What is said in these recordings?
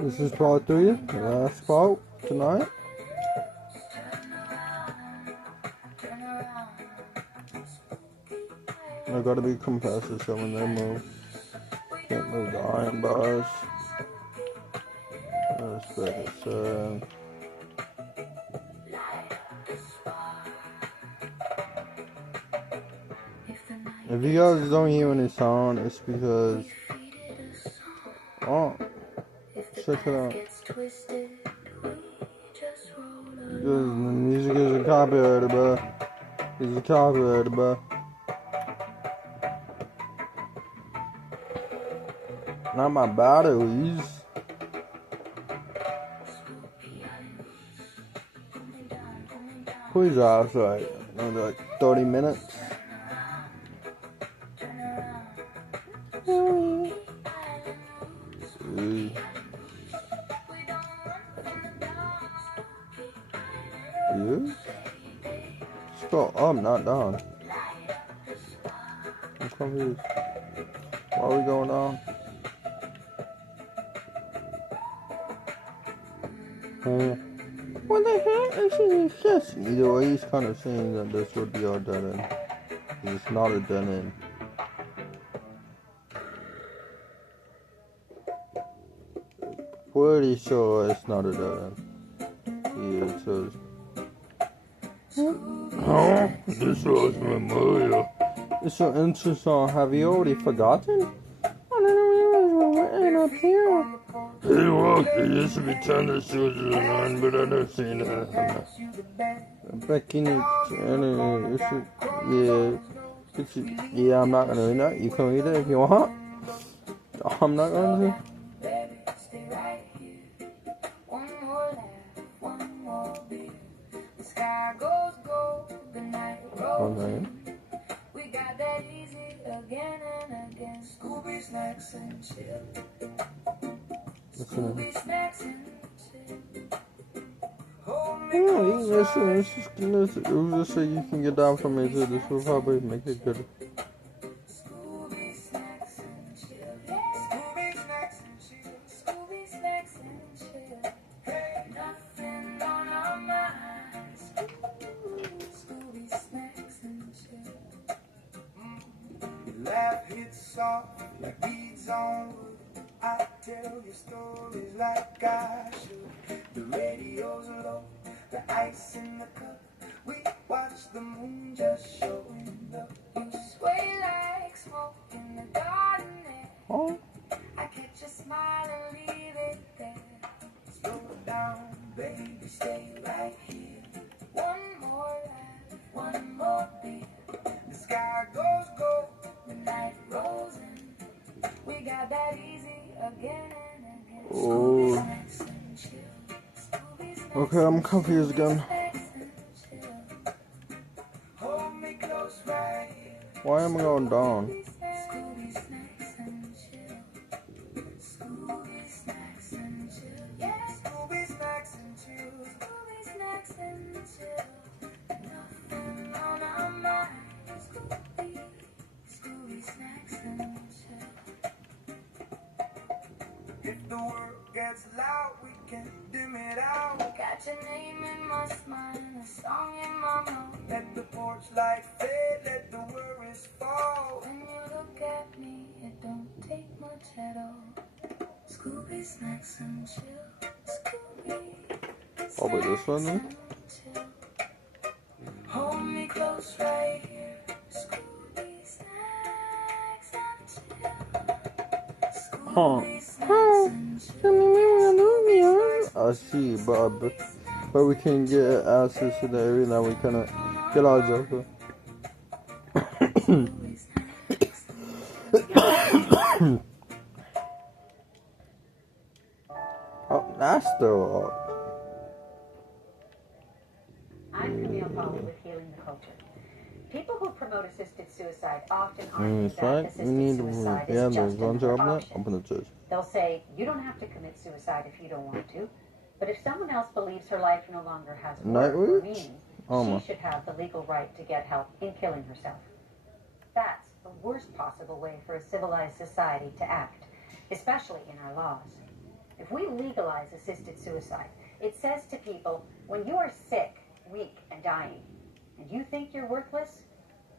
This is part 3, the last part tonight. I gotta be compressor so when they move. Can't move the iron bars. That's better. If you guys don't hear any sound, it's because check it out. Because the music isn't copyrighted, bro. It's copyrighted, bro. Not my batteries. Please ask like 30 minutes. You? Scroll up, not down. I'm confused. Why are we going down? What the heck? Either way, he's kind of saying that this would be our dead end. It's not a dead end. Pretty sure it's not a dead end. Yeah, it says. Oh, this was memorial. It's so interesting. Have you already forgotten? I don't know we're up here. Hey, look, there used to be tender soldiers online, but I don't see that. Back in it, yeah, I'm not gonna read that. You can read it if you want. I'm not going to. Okay. We got that easy again and again. Scooby snacks and chill. Scooby snacks and chill. Oh, listen. It was just so you can get down from me too. This will probably make it good. Scooby snacks and chill. Scooby snacks and chill. Scooby snacks and chill. Hey, nothing on our minds. Scooby snacks and chill. Your laugh hits soft like beads on wood. I tell you stories like I should. The radio's low, the ice in the cup. We watch the moon just showing up. You sway like smoke in the garden air. Oh. I catch a smile and leave it there. Slow down, baby, stay right here. One more laugh, one more beat. The sky goes gold, the night rolls in. We got that easy again and again. Oh. Okay, I'm confused again. Why am I going down? If the world gets loud, we can dim it out. Got your name in my smile, a song in my mouth. Let the porch light fade, let the worries fall. When you look at me, it don't take much at all. Scooby snacks and chill. Scooby. Probably this one then. Hold me close right here. Scooby snacks and chill. Scooby I see, but we can get access to the area now. We cannot get our Joker. Oh, that's still up. I'm Camille Polly with Healing the Culture. People who promote assisted suicide often argue that assisted suicide is just another option. They'll say, you don't have to commit suicide if you don't want to, but if someone else believes her life no longer has worth or meaning, she should have the legal right to get help in killing herself. That's the worst possible way for a civilized society to act, especially in our laws. If we legalize assisted suicide, it says to people, when you are sick, weak, and dying, and you think you're worthless,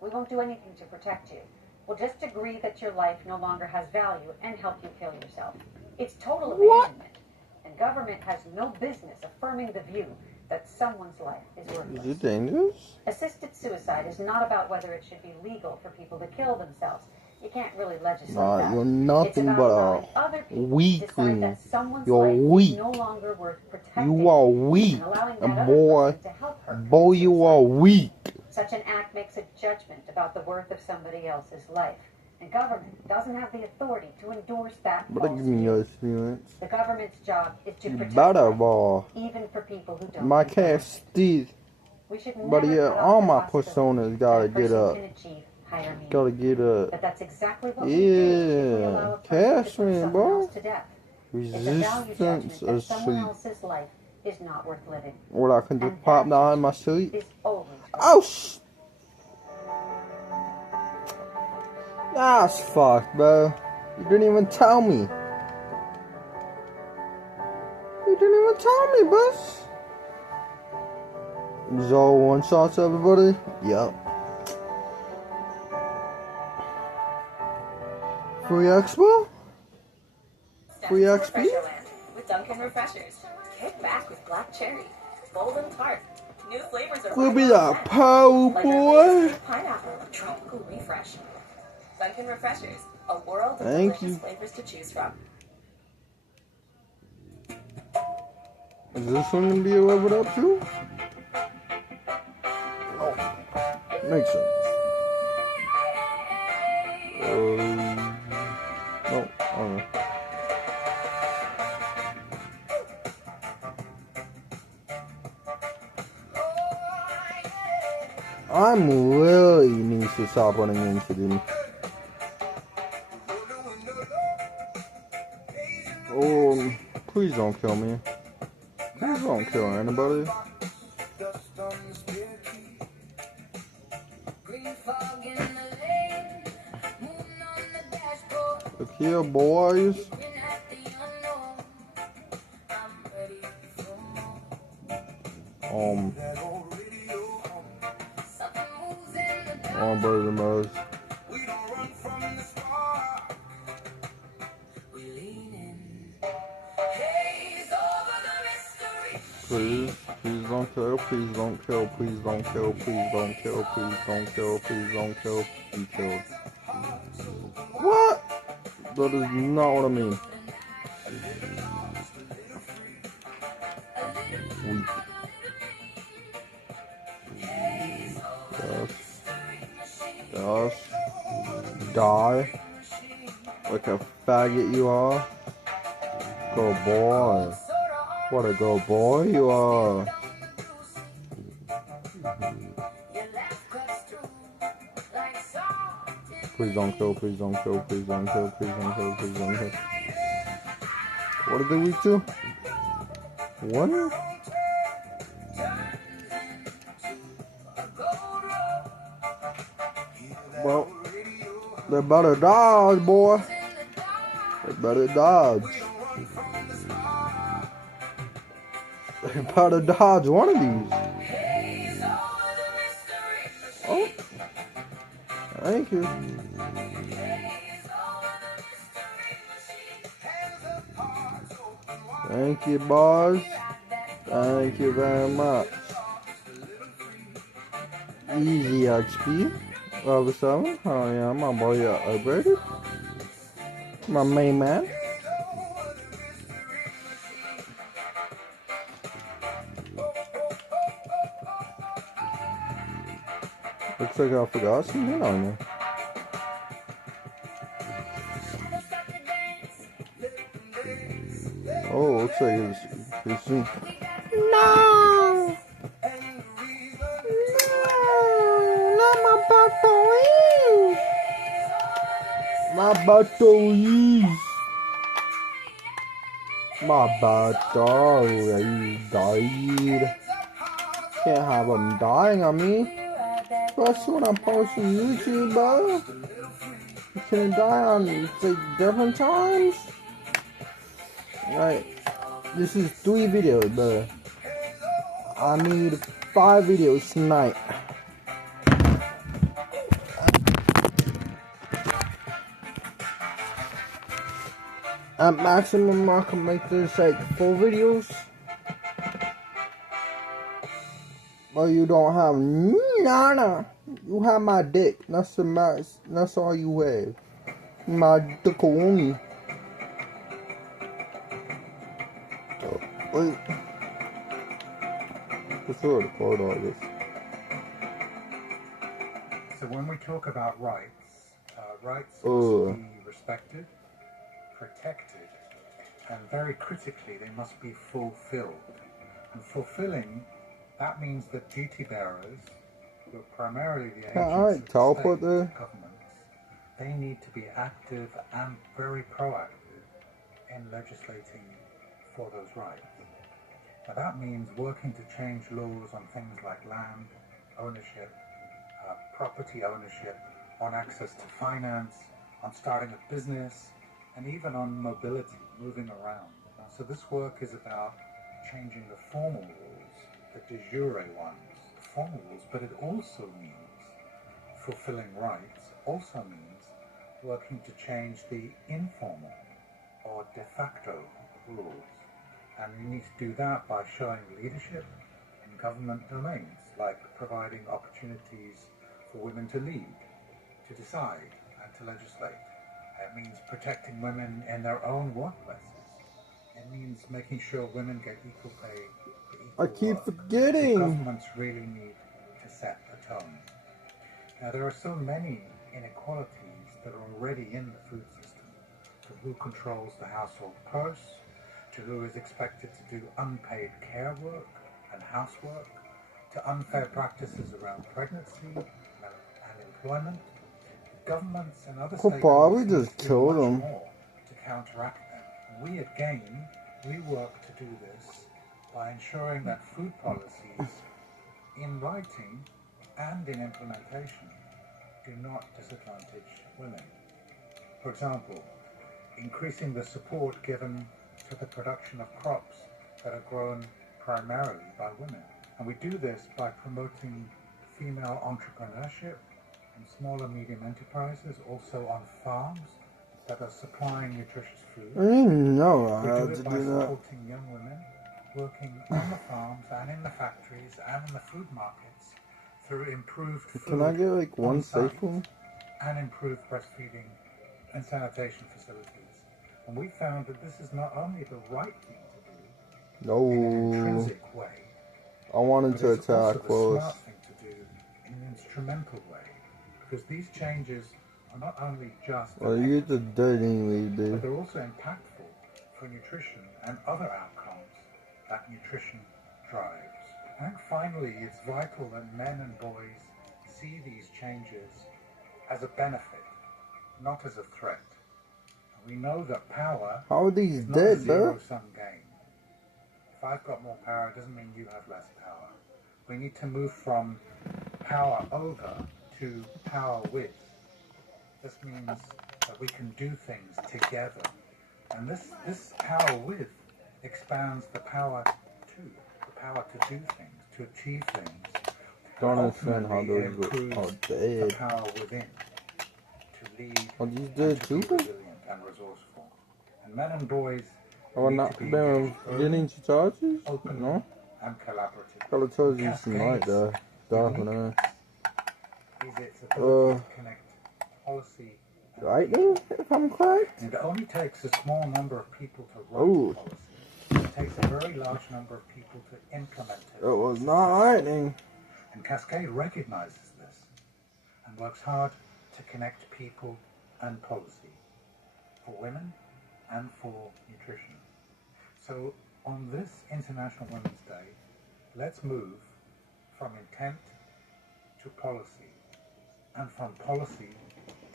we won't do anything to protect you. We'll just agree that your life no longer has value and help you kill yourself. It's total abandonment. And government has no business affirming the view that someone's life is worthless. Is it dangerous? Assisted suicide is not about whether it should be legal for people to kill themselves. You can't really legislate that. You're nothing but a weakling. You're weak. No longer worth protecting. You are weak. Boy, you are weak. Such an act makes a judgment about the worth of somebody else's life. And government doesn't have the authority to endorse that false view. The government's job is to protect even for people who don't. My cat's teeth. But yeah, all my personas gotta get up. Gotta get up. But that's exactly what yeah, Cashman, bro. Resistance of sleep. Else's life is not worth living. What, I can just pop down in my sleep? Oh, that's fucked, bro. You didn't even tell me. You didn't even tell me, boss. Is all one shots, everybody? Yep. Free Expo? Free XP? With Dunkin' Refreshers. Kick back with black cherry. Bold and tart. New flavors are We'll be that power boy. Pineapple, a tropical refresh. Dunkin' Refreshers, a world of delicious flavors to choose from. Is this one gonna be a leveled up too? No. Makes sense. No, I don't know. I'm really need to stop running into them. Oh, please don't kill me. Please don't kill anybody. Look here, boys. Better than most. Please don't kill, please don't kill, please don't kill, please don't kill, please don't kill, please don't kill, be killed. What? That is not what I mean. Weak. Just die like a faggot you are. Go boy. What a go boy you are. Please don't kill, please don't kill, please don't kill, please don't kill, please don't kill. What are they weak to? One? Well, they better dodge, boy. They better dodge. They better dodge one of these. Oh. Thank you. Thank you, boys. Thank you very much. Easy XP. Level 7. Oh yeah, my boy got upgraded. My main man. Looks like I forgot something on there. Oh, looks like it's No! Not my batteries! My batteries! My batteries died. Can't have them dying on me. Especially when I'm posting YouTube, bro. You can die on, say, different times. Right. This is 3 videos, bro. I need 5 videos tonight. At maximum, I can make this like 4 videos. But you don't have nada. You have my dick. That's the max. That's all you have. My dick only. So, wait. Let's record all this. So when we talk about rights, rights must be respected, protected, and very critically, they must be fulfilled. And fulfilling, that means that duty bearers, who are primarily the agents of the state, governments, they need to be active and very proactive in legislating for those rights. Now that means working to change laws on things like land, ownership, property ownership, on access to finance, on starting a business, and even on mobility, moving around. So this work is about changing the formal rules, the de jure ones, the formal rules, but it also means fulfilling rights, also means working to change the informal or de facto rules. And you need to do that by showing leadership in government domains, like providing opportunities for women to lead, to decide, and to legislate. It means protecting women in their own workplaces. It means making sure women get equal pay for equal work. I keep forgetting. So governments really need to set a tone. Now there are so many inequalities that are already in the food system, from who controls the household purse, to who is expected to do unpaid care work and housework, to unfair practices around pregnancy and employment. Governments and other stakeholders just kill them. More to counteract them. We at GAIN, we work to do this by ensuring that food policies in writing and in implementation do not disadvantage women. For example, increasing the support given to the production of crops that are grown primarily by women. And we do this by promoting female entrepreneurship in small and medium enterprises, also on farms that are supplying nutritious food. I didn't know I We had do to it by do that. supporting young women working on the farms and in the factories and in the food markets through improved food. Can I get like one safe one? And improved breastfeeding and sanitation facilities. And we found that this is not only the right thing to do in an intrinsic way, I wanted to attack it's also the smart thing to do in an instrumental way. Because these changes are not only just well, you get the dirt anyway, but dude. they're also impactful for nutrition and other outcomes that nutrition drives. I think finally it's vital that men and boys see these changes as a benefit, not as a threat. We know that power How are these is not dead, a bro? zero-sum game. If I've got more power, it doesn't mean you have less power. We need to move from power over to power with. This means that we can do things together. And this power with expands the power to do things, to achieve things. Don't understand how Ultimately, it those improves are dead. the power within to lead Are these dead and to be too? resilient and resourceful. And men and boys Or need not to be been engaged getting early, charges? open, No? and collaborative. Gotta tell you tonight, though. Definitely. Is its ability to connect policy and Right there, if I'm correct? it only takes a small number of people to write policy. It takes a very large number of people to implement it. It was not lightning. And Cascade recognizes this and works hard to connect people and policy for women and for nutrition. So on this International Women's Day, let's move from intent to policy and from policy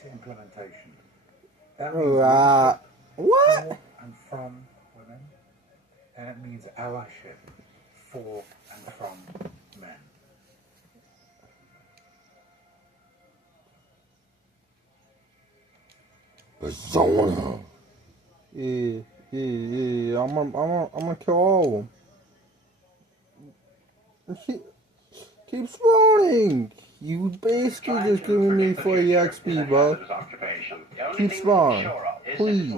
to implementation. That means leadership What? for and from women, and it means allyship for and from men. Persona. Yeah. Yeah. I'm gonna kill all of them. Keep spawning. You basically just giving me 40 XP, bro. Keep spawning, please.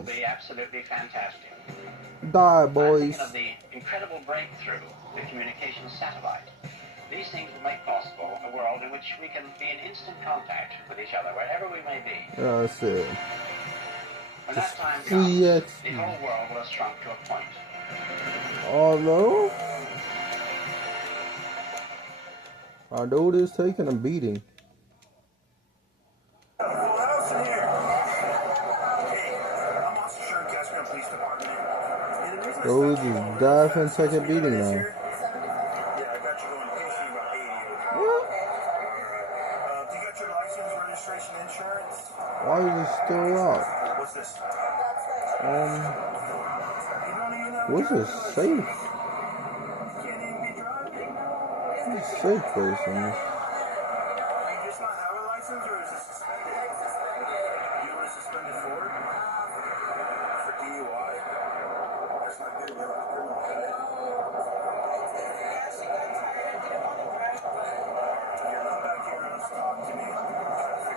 Die, boys. Of the incredible breakthrough, the communications satellite. These things will make possible a world in which we can be in instant contact with each other, wherever we may be. Yeah, that's it. When that time comes, the whole world will have shrunk to a point. Although our dude is taking a beating. Dude just dive and take a beating now. Why is it still out? What's this safe? What's a safe place in this?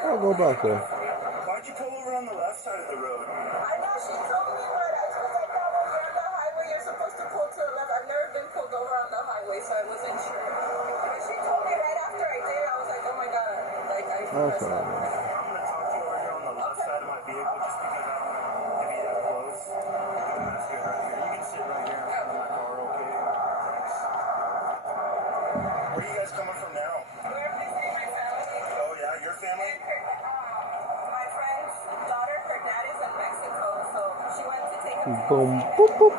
I'll go back there. Why'd you pull over on the left side of the road? I know she told me, but I thought we were on the highway. You're supposed to pull to the left. I've never been pulled over on the highway, so I wasn't sure. But she told me right after I did, I was like, oh my god. Like, I feel that's all right. I'm going to talk to you over here on the left side of my vehicle just because I don't want to be that close. That's good right here. You can sit right here in front of my car, okay? Thanks. Where are you guys coming from now? We're visiting my family. Oh yeah, your family? My friend's daughter, her dad is in Mexico, so she went to take him. Boom, boop, boop.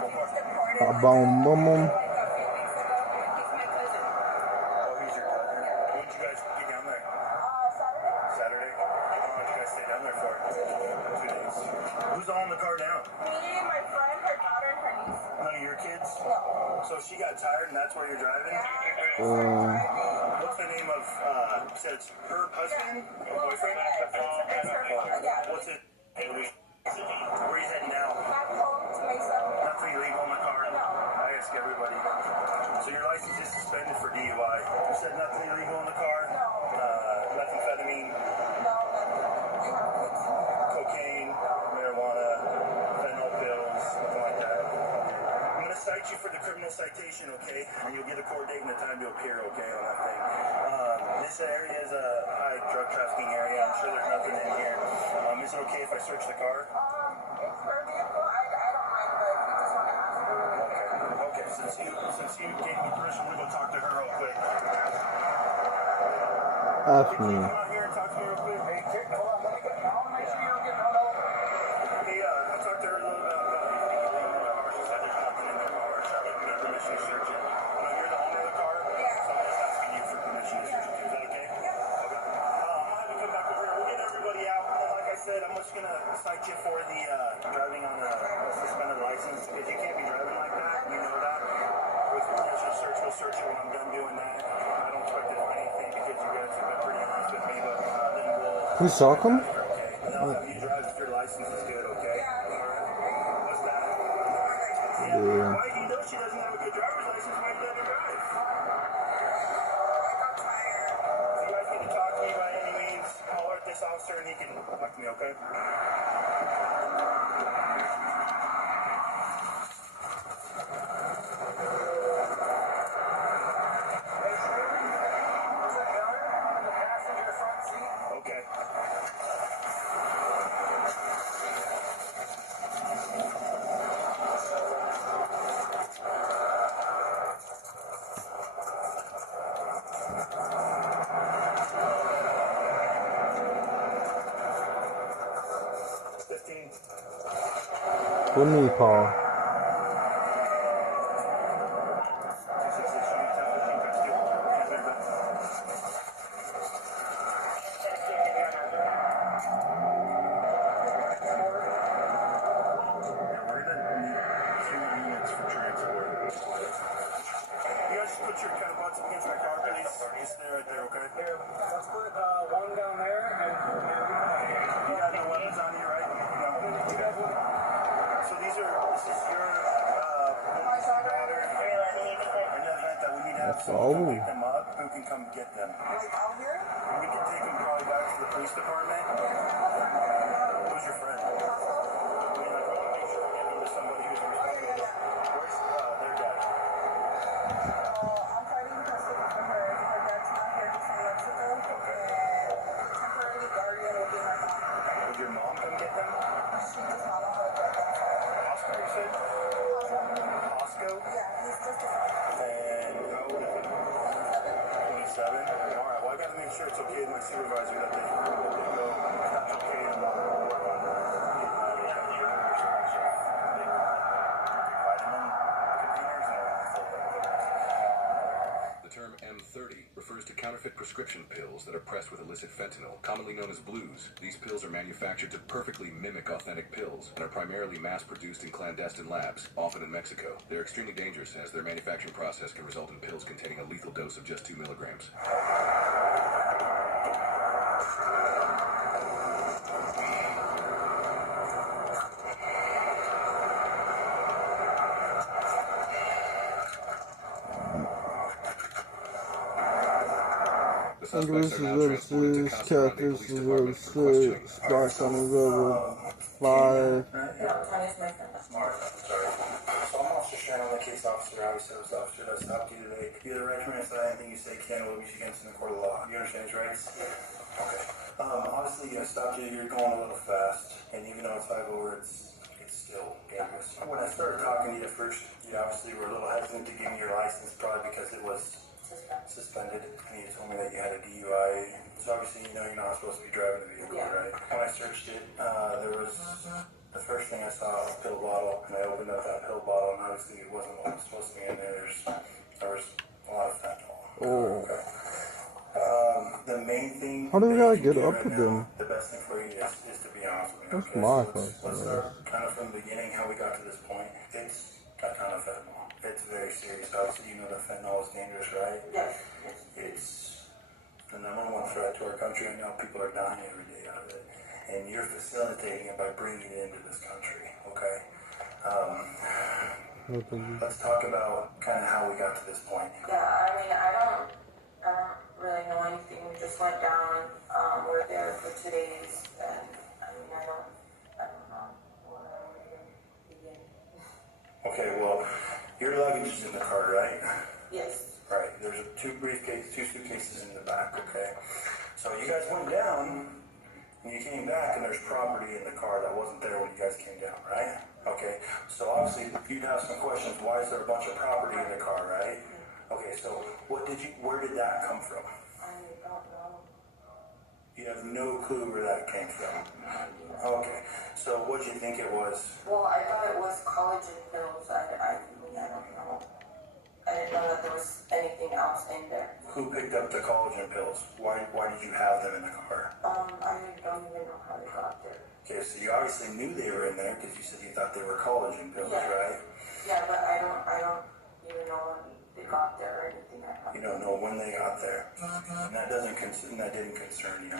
Boom, boom, boom. Like a few weeks ago, and he's my cousin. Oh, he's your cousin? When did you guys get down there? Saturday. Saturday? How long did you guys stay down there for? 2 days. Who's all in the car now? Me, my friend, her daughter, and her niece. None of your kids? No. So she got tired and that's where you're driving? What's the name of, you said it's her husband? Or boyfriend? It's her father. Yeah. What's it? Where are you heading now? Back home to Mesa. Nothing illegal in the car? No. I ask everybody. So your license is suspended for DUI. You said nothing illegal in the car? No. Methamphetamine? No, nothing. Cocaine? Marijuana? Fentanyl pills? Nothing like that? I'm going to cite you for the criminal citation, okay? And you'll get a court date and the time to appear, okay, on that thing. This area is a high drug trafficking area. I'm sure there's nothing in here. Is it okay if I search the car? It's her vehicle. I don't mind, but we just want to ask her. Okay. Since you gave me permission, I'm going to go talk to her real quick. Ask me. Come out here and talk to me real quick. Hey, Kate, hold on. Let me get. I want to make sure you don't get run over. Hey, I talked to her a little about she said there's nothing in the car. So I didn't get permission to search it. You're the owner of the car? Yeah. So I'm just asking you for permission to search it. Is that okay? Yeah. Okay. I'm going to have to come back over here. We'll get everybody out. And like I said, I'm just going to cite you for the driving on a suspended license because you can't be driving like that. You know that. With permission to search, we'll search you when I'm done doing that. I don't expect to do anything because you guys have been pretty honest with me, but then we'll... We saw him? Okay. And I'll have you drive if your license is good, okay? What's that? Yeah. Why do you know she doesn't have a good driver's license? Why do you let her drive? I'm tired. If you guys need to talk to me by any means, I'll alert this officer and he can talk to me, okay? Okay. 15. What do you need, Paul? Put your kind of butts against my car, please. Stay right there, okay? Here, let's put one down there, and you got no weapons on you, right? No. you guys want So this is someone come pick them up, who can come get them? Like out here? We can take them probably back to the police department. Who's your friend? I mean, I want to make sure we get them to somebody who's responsible. Where's their dad? I'm fighting custody for her. Her dad's not here to stay in Mexico. And temporary guardian will be my mom. Would your mom come get them? She does not want her right now. Oscar, you said? Oscar? Yeah, he's just a son. And how old is he? 27? Alright, well I gotta make sure it's okay with my supervisor that they go. If that's okay, then we'll work on it. The term M30 refers to counterfeit prescription pills that are pressed with illicit fentanyl, commonly known as blues. These pills are manufactured to perfectly mimic authentic pills and are primarily mass-produced in clandestine labs, often in Mexico. They're extremely dangerous as their manufacturing process can result in pills containing a lethal dose of just 2 milligrams. And this is characters sparks on the river, fly. Smart. So I'm Officer Shannon, the case officer. Obviously, I was the officer that stopped you today. You're the right to remain silent. Anything you say can will be against in the court of law. You understand his rights? Okay. Obviously, I stopped you. You're going a little fast, and even though it's 5 over, it's still dangerous. When I started talking to you at first, you obviously were a little hesitant to give me your license, probably because it was suspended, and you told me that you had a DUI. So obviously, you know you're not supposed to be driving the vehicle, right? When I searched it, there was the first thing I saw was a pill bottle, and I opened up that pill bottle, and obviously it wasn't what was supposed to be in there. There was a lot of fentanyl. Oh. Okay. The main thing. How do we gotta get up to them? The best thing for you is to be honest with me. That's Okay? my So question. let's start kind of from the beginning, how we got to this point. It's got kind of fentanyl. It's very serious. Obviously, you know that fentanyl is dangerous, right? Yes. It's the number one threat to our country. I know people are dying every day out of it. And you're facilitating it by bringing it into this country, okay? Let's talk about kind of how we got to this point. Yeah, I mean, I don't really know anything. We just went down. We're there for 2 days, and I mean, I don't know where I would even begin. Okay, well, your luggage is in the car, right? Yes. Right. There's 2 briefcases, 2 suitcases in the back, okay? So you guys went down, and you came back, and there's property in the car that wasn't there when you guys came down, right? Okay. So obviously, you'd have some questions. Why is there a bunch of property in the car, right? Okay. So where did that come from? I don't know. You have no clue where that came from. Okay. So what do you think it was? Well, I thought it was collagen pills. I mean, I don't know. I didn't know that there was anything else in there. Who picked up the collagen pills? Why did you have them in the car? I don't even know how they got there. Okay, so you obviously knew they were in there because you said you thought they were collagen pills, right? Yeah, but I don't even know when they got there or anything like that. You don't know when they got there, and that didn't concern you.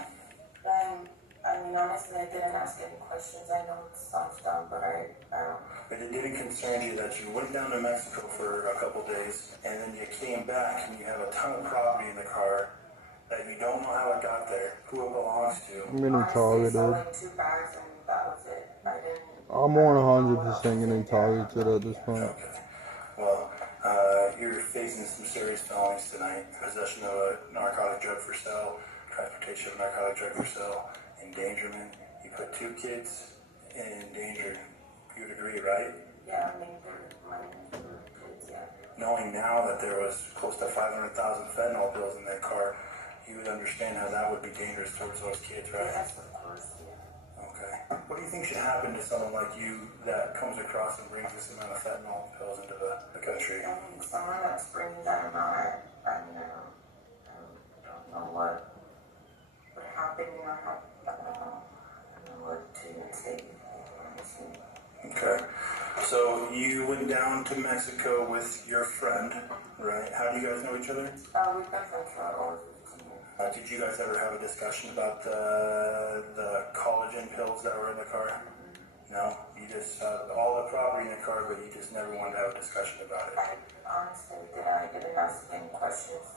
I mean, honestly, I didn't ask any questions. I know it sounds dumb, but I don't. But it didn't concern you that you went down to Mexico for a couple days, and then you came back and you have a ton of property in the car that you don't know how it got there, who it belongs to. I'm getting targeted. I saw like 2 bags and that was it. I didn't. I'm 100% getting targeted at this point. Okay. Well, you're facing some serious felonies tonight. Possession of a narcotic drug for sale, transportation of narcotic drug for sale, endangerment. You put 2 kids in danger. You would agree, right? Yeah, I mean, they're my kids, yeah. Knowing now that there was close to 500,000 fentanyl pills in that car, you would understand how that would be dangerous towards those kids, right? Yes, of course, yeah. Okay. What do you think should happen to someone like you that comes across and brings this amount of fentanyl pills into the country? I mean, someone that's bringing that amount, I mean, I don't know what would happen, you know, I don't know what to even say, honestly. Okay. So you went down to Mexico with your friend, right? How do you guys know each other? We've been friends for over 15 years. Did you guys ever have a discussion about the collagen pills that were in the car? No? You just all the property in the car, but you just never wanted to have a discussion about it. I honestly didn't ask any questions.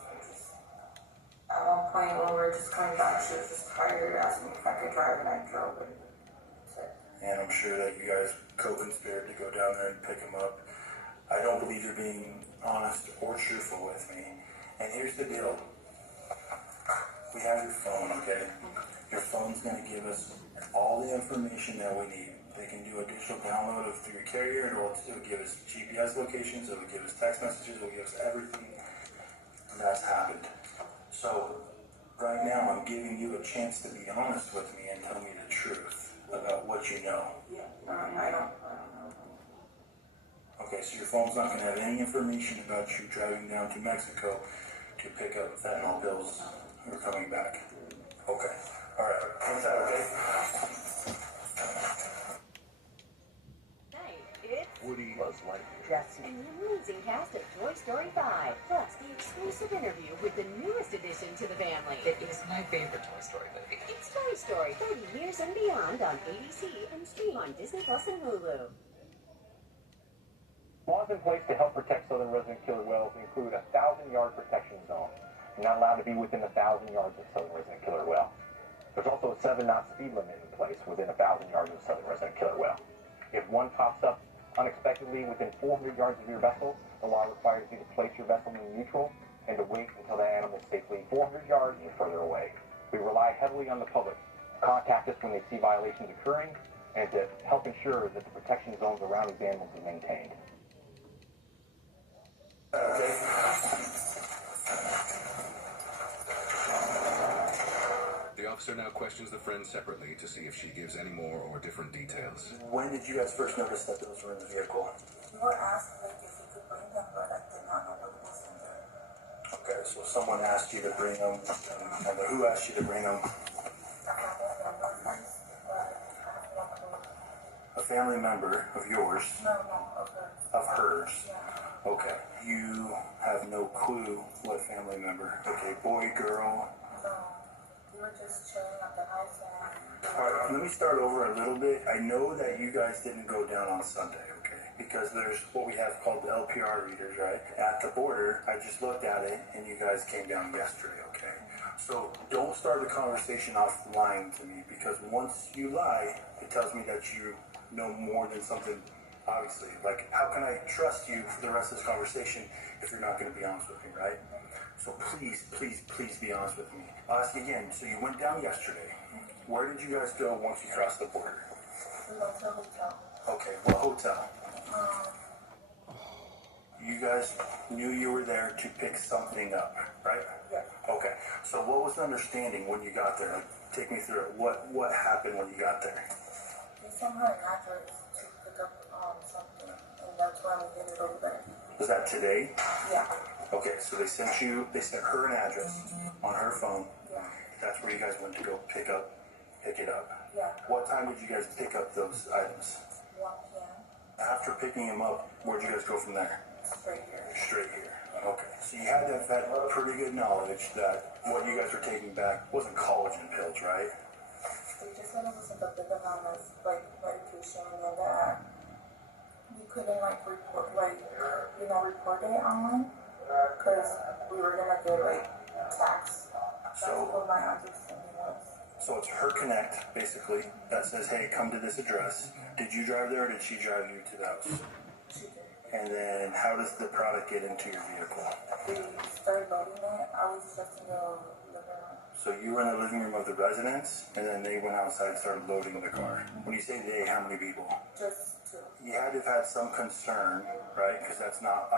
At one point when we were just coming back, she was just tired, asking me if I could drive, and I drove it. And I'm sure that you guys co-conspired to go down there and pick him up. I don't believe you're being honest or truthful with me. And here's the deal. We have your phone, okay? Your phone's going to give us all the information that we need. They can do a digital download of through your carrier. It'll give us GPS locations. It'll give us text messages. It'll give us everything that's happened. So right now I'm giving you a chance to be honest with me and tell me the truth about what you know. Yeah, I don't know. Okay, so your phone's not going to have any information about you driving down to Mexico to pick up fentanyl pills or coming back. Okay. All right. Is that okay? Woody, Buzz Lightyear, and the amazing cast of Toy Story 5, plus the exclusive interview with the newest addition to the family. It is my favorite Toy Story movie. It's Toy Story 30 Years and Beyond on ABC and stream on Disney Plus and Hulu. Laws in place to help protect southern resident killer whales include a 1,000-yard protection zone. You're not allowed to be within 1,000 yards of southern resident killer whale. There's also a 7-knot speed limit in place within 1,000 yards of southern resident killer whale. If one pops up unexpectedly within 400 yards of your vessel, the law requires you to place your vessel in neutral and to wait until the animal is safely 400 yards or further away. We rely heavily on the public to contact us when they see violations occurring and to help ensure that the protection zones around these animals is maintained. Okay. The officer now questions the friend separately to see if she gives any more or different details. When did you guys first notice that those were in the vehicle? We were asked if we could bring them, but I did not know what was in there. Okay, so someone asked you to bring them, and who asked you to bring them? A family member of yours? No, of hers. Of hers? Yeah. Okay. You have no clue what family member? Okay, boy, girl? No. We were just chilling at the house and... Alright, let me start over a little bit. I know that you guys didn't go down on Sunday, okay? Because there's what we have called the LPR readers, right? At the border, I just looked at it, and you guys came down yesterday, okay? So don't start the conversation off lying to me, because once you lie, it tells me that you know more than something, obviously. Like, how can I trust you for the rest of this conversation if you're not going to be honest with me, right? So please, please, please be honest with me. I'll ask you again. So you went down yesterday. Where did you guys go once you crossed the border? We went to a hotel. Okay, what hotel? You guys knew you were there to pick something up, right? Yeah. Okay, so what was the understanding when you got there? Like, take me through it. What happened when you got there? They sent her an address to pick up something, and that's why we did it over there. Was that today? Yeah. Okay, so they sent her an address on her phone. Yeah. That's where you guys went to go pick it up. Yeah. What time did you guys pick up those items? 1 p.m. After picking them up, where'd you guys go from there? Straight here. Straight here. Okay. So you had to have had pretty good knowledge that what you guys were taking back wasn't collagen pills, right? They just said it was like a big amount of medication, and that we couldn't report it online because we were gonna get taxed. That's what my understanding was. So it's her connect, basically, that says, hey, come to this address. Did you drive there or did she drive you to the house? She did. And then how does the product get into your vehicle? They started loading it. I was just in the living room. So you were in the living room of the residence, and then they went outside and started loading the car. When you say they, how many people? Just 2. You had to have had some concern, right? Because that's not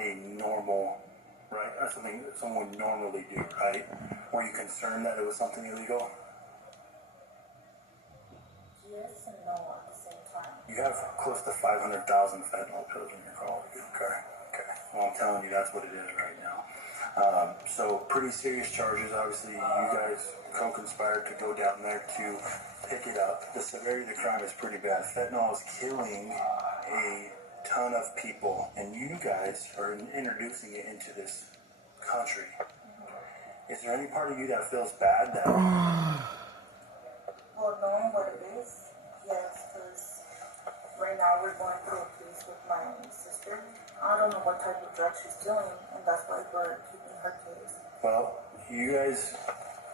a normal, right? That's something that someone would normally do, right? Were you concerned that it was something illegal? Yes and no at the same time. You have close to 500,000 fentanyl pills in your car. Okay. Well, I'm telling you, that's what it is right now. So pretty serious charges. Obviously, you guys co-conspired to go down there to pick it up. The severity of the crime is pretty bad. Fentanyl is killing a ton of people, and you guys are introducing it into this country. Is there any part of you that feels bad that... Well, knowing what it is, yes, because right now we're going through a case with my sister. I don't know what type of drug she's dealing, and that's why we're keeping her case. Well, you guys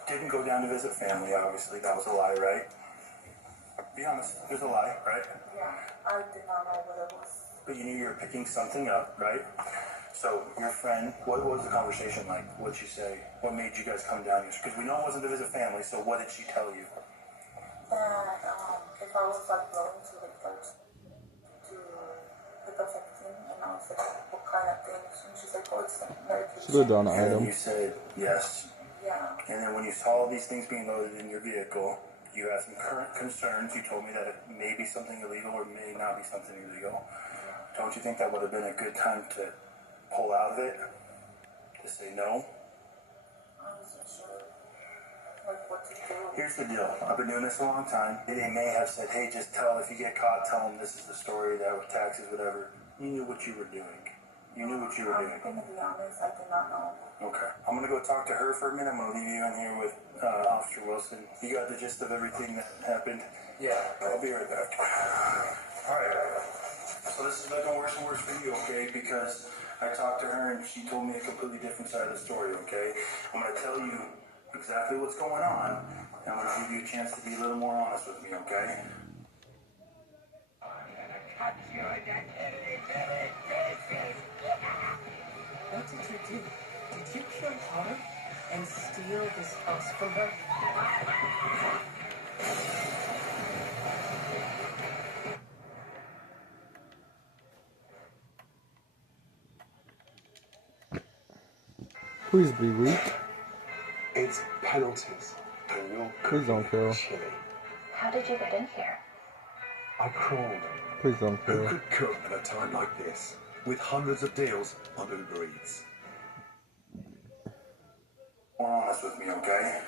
didn't go down to visit family, obviously. That was a lie, right? Be honest, it was a lie, right? Yeah, I did not know what it was. But you knew you were picking something up, right? So, your friend, what was the conversation like? What'd she say? What made you guys come down here? Because we know it wasn't to visit family, so what did she tell you? That if I was like going to the church to pick up something, and I was like, what kind of things? And she's like, oh, it's like medication. She lived on an And item. you said yes. Yeah. And then when you saw these things being loaded in your vehicle, you had some current concerns. You told me that it may be something illegal or may not be something illegal. Don't you think that would have been a good time to pull out of it? To say no? I wasn't sure like what to do. Here's the deal. I've been doing this a long time. They may have said, hey, just tell, if you get caught, tell them this is the story, that with taxes, whatever. You knew what you were doing. You knew what you were doing. I'm going to be honest, I did not know. Okay. I'm going to go talk to her for a minute. I'm going to leave you in here with Officer Wilson. You got the gist of everything that happened? Yeah. I'll be right back. All right. So this is making worse and worse for you, okay? Because I talked to her and she told me a completely different side of the story, okay? I'm going to tell you exactly what's going on, and I'm going to give you a chance to be a little more honest with me, okay? What did you do? Did you kill her and steal this house from her? Please be weak. It's penalties, and you're Please don't kill. chilly. How did you get in here? I crawled. Please don't Who kill. could cook at a time like this, with hundreds of deals on Uber Eats? More honest with me, okay?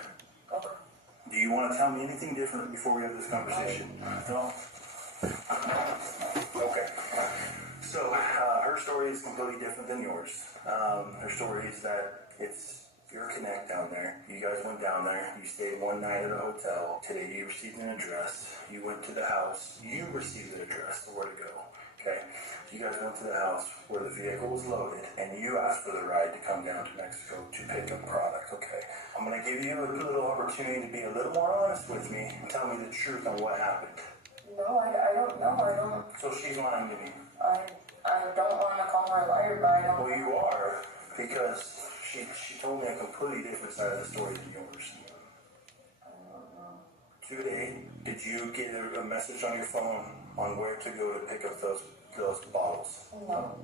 Do you want to tell me anything different before we have this conversation? No? Okay. So, her story is completely different than yours. Her story is that it's your connect down there. You guys went down there. You stayed one night at a hotel. Today you received an address. You went to the house. You received an address of where to go. Okay? You guys went to the house where the vehicle was loaded, and you asked for the ride to come down to Mexico to pick up product. Okay? I'm going to give you a little opportunity to be a little more honest with me and tell me the truth on what happened. No, I don't know. I don't. So she's lying to me. I don't want to call her a liar, but I don't. Well, you are, because she told me a completely different side of the story than yours. Today, did you get a message on your phone on where to go to pick up those bottles? No.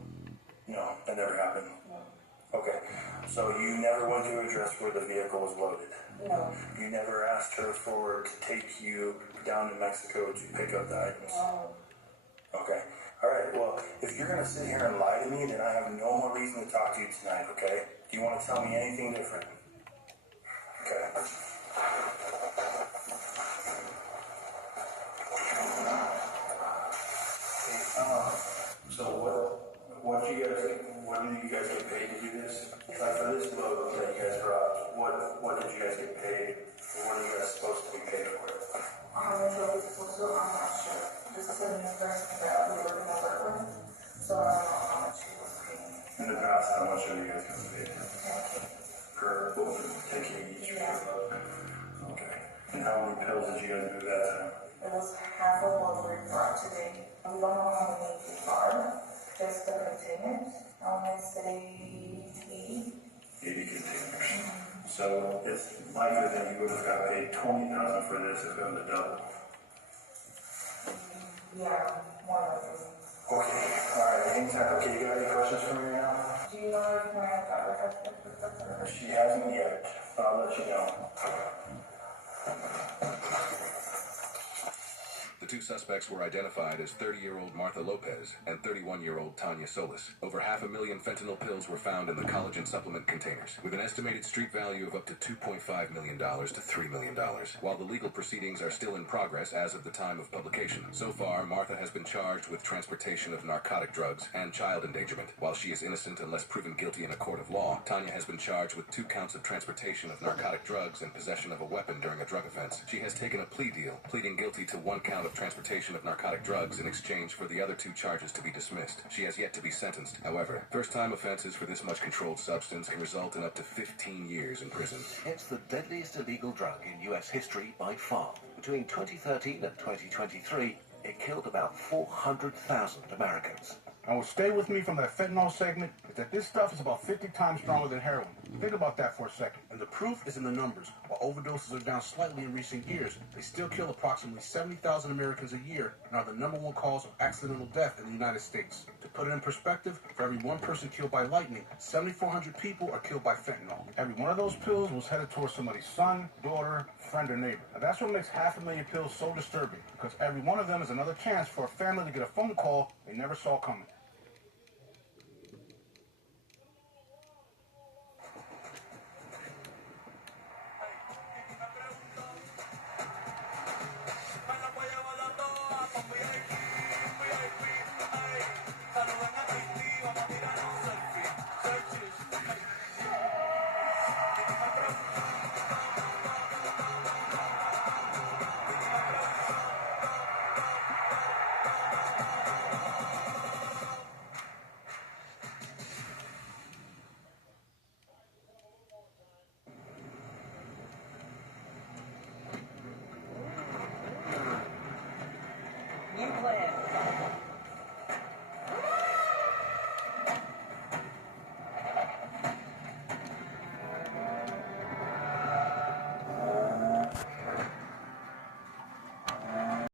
No, that never happened? No. Okay, so you never went to a address where the vehicle was loaded? No. You never asked her to take you down to Mexico to pick up the items? No. Okay. All right, well, if you're going to sit here and lie to me, then I have no more reason to talk to you tonight, okay? Do you want to tell me anything different? Okay. So what do you guys get paid to do this? Like for this load that you guys brought, what did you guys get paid? What are you guys supposed to be paid for? I'm not sure. This is a new person that we were going to work with, so I don't know how much he was paying. In the past, how much are you guys going to pay? Per both, 10K each? Yeah. Okay. And how many pills did you guys move that to? It was half of what we brought today. We don't know how many they are, just the containers. I want to say 80. 80 containers. So it's likely that you would have got paid $20,000 for this if it was a double. Yeah, more likely. Okay, alright, hang tight. Okay, you got any questions for me now? Do you know if my daughter has been She hasn't yet, but I'll let you know. The two suspects were identified as 30-year-old Martha Lopez and 31-year-old Tanya Solis. Over 500,000 fentanyl pills were found in the collagen supplement containers, with an estimated street value of up to $2.5 million to $3 million. While the legal proceedings are still in progress as of the time of publication, so far Martha has been charged with transportation of narcotic drugs and child endangerment. While she is innocent unless proven guilty in a court of law, Tanya has been charged with 2 counts of transportation of narcotic drugs and possession of a weapon during a drug offense. She has taken a plea deal, pleading guilty to 1 count of transportation of narcotic drugs in exchange for the other 2 charges to be dismissed. She has yet to be sentenced. However, first-time offenses for this much controlled substance can result in up to 15 years in prison. It's the deadliest illegal drug in U.S. history by far. Between 2013 and 2023, it killed about 400,000 Americans. And what stayed with me from that fentanyl segment is that this stuff is about 50 times stronger than heroin. Think about that for a second. And the proof is in the numbers. While overdoses are down slightly in recent years, they still kill approximately 70,000 Americans a year and are the #1 cause of accidental death in the United States. To put it in perspective, for every 1 person killed by lightning, 7,400 people are killed by fentanyl. Every one of those pills was headed towards somebody's son, daughter, friend, or neighbor. And that's what makes 500,000 pills so disturbing, because every one of them is another chance for a family to get a phone call they never saw coming.